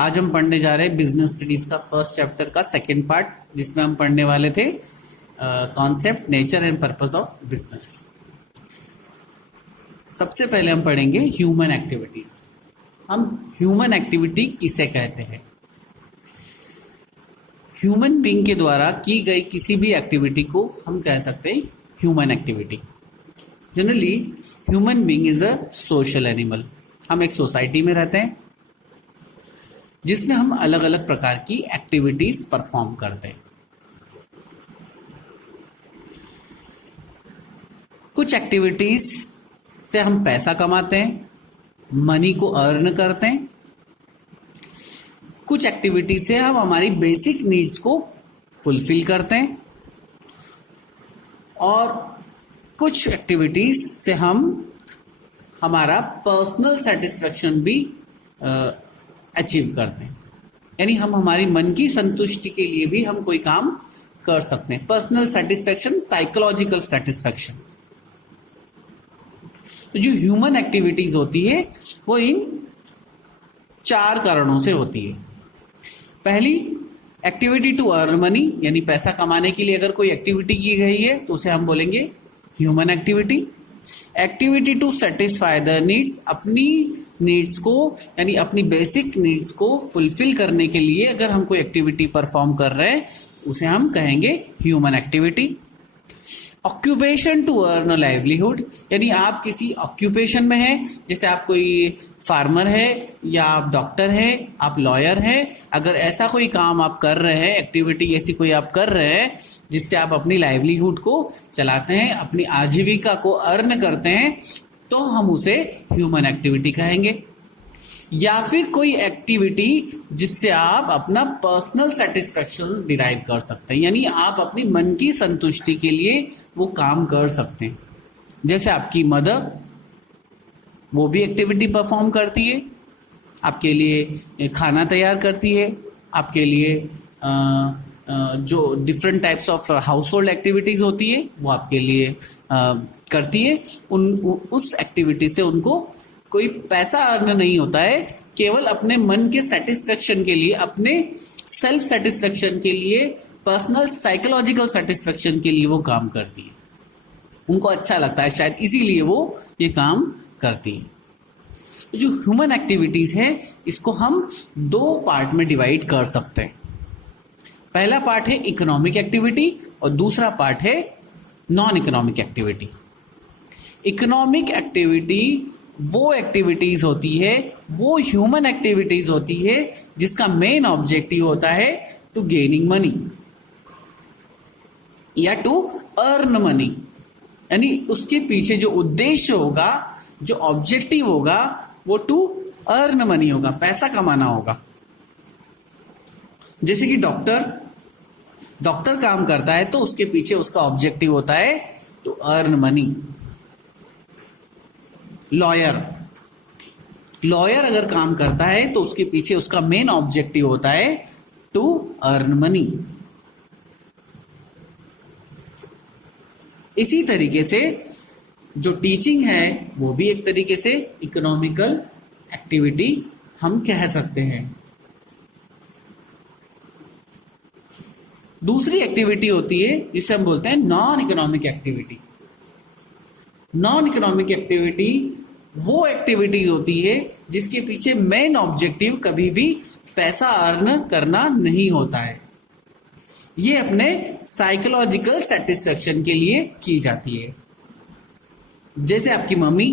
आज हम पढ़ने जा रहे हैं बिजनेस स्टडीज का फर्स्ट चैप्टर का सेकंड पार्ट, जिसमें हम पढ़ने वाले थे concept, nature and purpose of business. सबसे पहले हम पढ़ेंगे ह्यूमन एक्टिविटीज। हम ह्यूमन एक्टिविटी किसे कहते हैं? ह्यूमन बीइंग के द्वारा की गई किसी भी एक्टिविटी को हम कह सकते हैं human activity. Generally human being is a social animal. हम एक सोसाइटी में रहते हैं जिसमें हम अलग अलग प्रकार की एक्टिविटीज परफॉर्म करते हैं। कुछ एक्टिविटीज से हम पैसा कमाते हैं, मनी को अर्न करते हैं। कुछ एक्टिविटी से हम हमारी बेसिक नीड्स को फुलफिल करते हैं और कुछ एक्टिविटीज से हम हमारा पर्सनल सेटिस्फेक्शन भी अचीव करते हैं। यानी हम हमारी मन की संतुष्टि के लिए भी हम कोई काम कर सकते हैं। Personal satisfaction, psychological satisfaction. तो जो ह्यूमन एक्टिविटीज होती है वो इन 4 कारणों से होती है। पहली, एक्टिविटी टू अर्न मनी, यानी पैसा कमाने के लिए अगर कोई एक्टिविटी की गई है तो उसे हम बोलेंगे human activity. Activity to satisfy the needs, अपनी नीड्स को यानी अपनी बेसिक नीड्स को फुलफिल करने के लिए अगर हम कोई एक्टिविटी परफॉर्म कर रहे हैं उसे हम कहेंगे human activity. Occupation to earn a livelihood, यानी आप किसी ऑक्यूपेशन में हैं, जैसे आप कोई फार्मर है या आप डॉक्टर है, आप लॉयर है। अगर ऐसा कोई काम आप कर रहे हैं, एक्टिविटी ऐसी कोई आप कर रहे हैं जिससे आप अपनी लाइवलीहुड को चलाते हैं, अपनी आजीविका को अर्न करते हैं, तो हम उसे ह्यूमन एक्टिविटी कहेंगे। या फिर कोई एक्टिविटी जिससे आप अपना पर्सनल सेटिस्फेक्शन डिराइव कर सकते हैं, यानी आप अपनी मन की संतुष्टि के लिए वो काम कर सकते हैं। जैसे आपकी मदर, वो भी एक्टिविटी परफॉर्म करती है, आपके लिए खाना तैयार करती है, आपके लिए जो different types of house hold activities होती है वो आपके लिए करती है। उस एक्टिविटी से उनको कोई पैसा अर्न नहीं होता है, केवल अपने मन के सेटिस्फेक्शन के लिए, अपने सेल्फ सेटिस्फेक्शन के लिए, पर्सनल साइकोलॉजिकल सेटिस्फेक्शन के लिए वो काम करती है। उनको अच्छा लगता है शायद, इसीलिए वो ये काम करती है। जो ह्यूमन एक्टिविटीज है इसको हम 2 पार्ट में डिवाइड कर सकते हैं। पहला पार्ट है इकोनॉमिक एक्टिविटी और दूसरा पार्ट है non economic activity. Economic activity वो एक्टिविटीज होती है, वो ह्यूमन एक्टिविटीज होती है जिसका मेन ऑब्जेक्टिव होता है टू गेनिंग मनी या टू अर्न मनी। यानी उसके पीछे जो उद्देश्य होगा, जो ऑब्जेक्टिव होगा, वो टू अर्न मनी होगा, पैसा कमाना होगा। जैसे कि डॉक्टर काम करता है तो उसके पीछे उसका ऑब्जेक्टिव होता है टू अर्न मनी। लॉयर अगर काम करता है तो उसके पीछे उसका मेन ऑब्जेक्टिव होता है टू अर्न मनी। इसी तरीके से जो टीचिंग है वो भी एक तरीके से इकोनॉमिकल एक्टिविटी हम कह सकते हैं। दूसरी एक्टिविटी होती है जिसे हम बोलते हैं non economic activity. Non economic activity वो एक्टिविटीज होती है जिसके पीछे मेन ऑब्जेक्टिव कभी भी पैसा अर्न करना नहीं होता है। ये अपने साइकोलॉजिकल सेटिस्फेक्शन के लिए की जाती है। जैसे आपकी मम्मी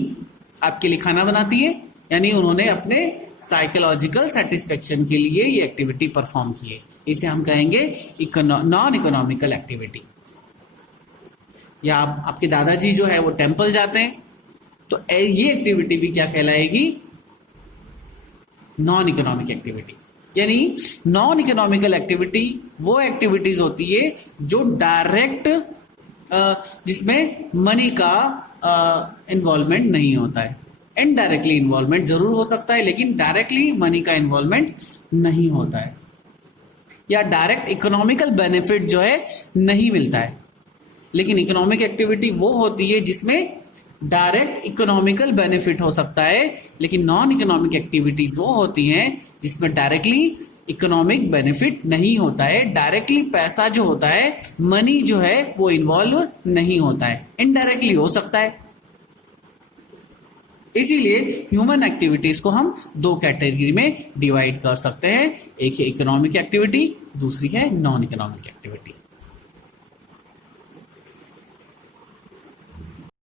आपके लिए खाना बनाती है, यानी उन्होंने अपने साइकोलॉजिकल सेटिस्फेक्शन के लिए ये एक्टिविटी परफॉर्म की है। इसे हम कहेंगे नॉन इकोनॉमिकल एक्टिविटी। या आपके दादाजी जो है वो टेम्पल जाते हैं तो ये एक्टिविटी भी क्या कहलाएगी? Non economic activity. यानी नॉन इकोनॉमिकल एक्टिविटी वो एक्टिविटीज होती है जो डायरेक्ट, जिसमें मनी का इन्वॉल्वमेंट नहीं होता है। इनडायरेक्टली इन्वॉल्वमेंट जरूर हो सकता है, लेकिन डायरेक्टली मनी का इन्वॉल्वमेंट नहीं होता है, या डायरेक्ट इकोनॉमिकल बेनिफिट जो है नहीं मिलता है। लेकिन इकोनॉमिक एक्टिविटी वो होती है जिसमें डायरेक्ट इकोनॉमिकल बेनिफिट हो सकता है, लेकिन नॉन इकोनॉमिक एक्टिविटीज वो होती हैं जिसमें डायरेक्टली इकोनॉमिक बेनिफिट नहीं होता है, डायरेक्टली पैसा जो होता है, मनी जो है वो इन्वॉल्व नहीं होता है, इनडायरेक्टली हो सकता है। इसीलिए ह्यूमन एक्टिविटीज को हम दो कैटेगरी में डिवाइड कर सकते हैं, एक है इकोनॉमिक एक्टिविटी, दूसरी है नॉन इकोनॉमिक एक्टिविटी।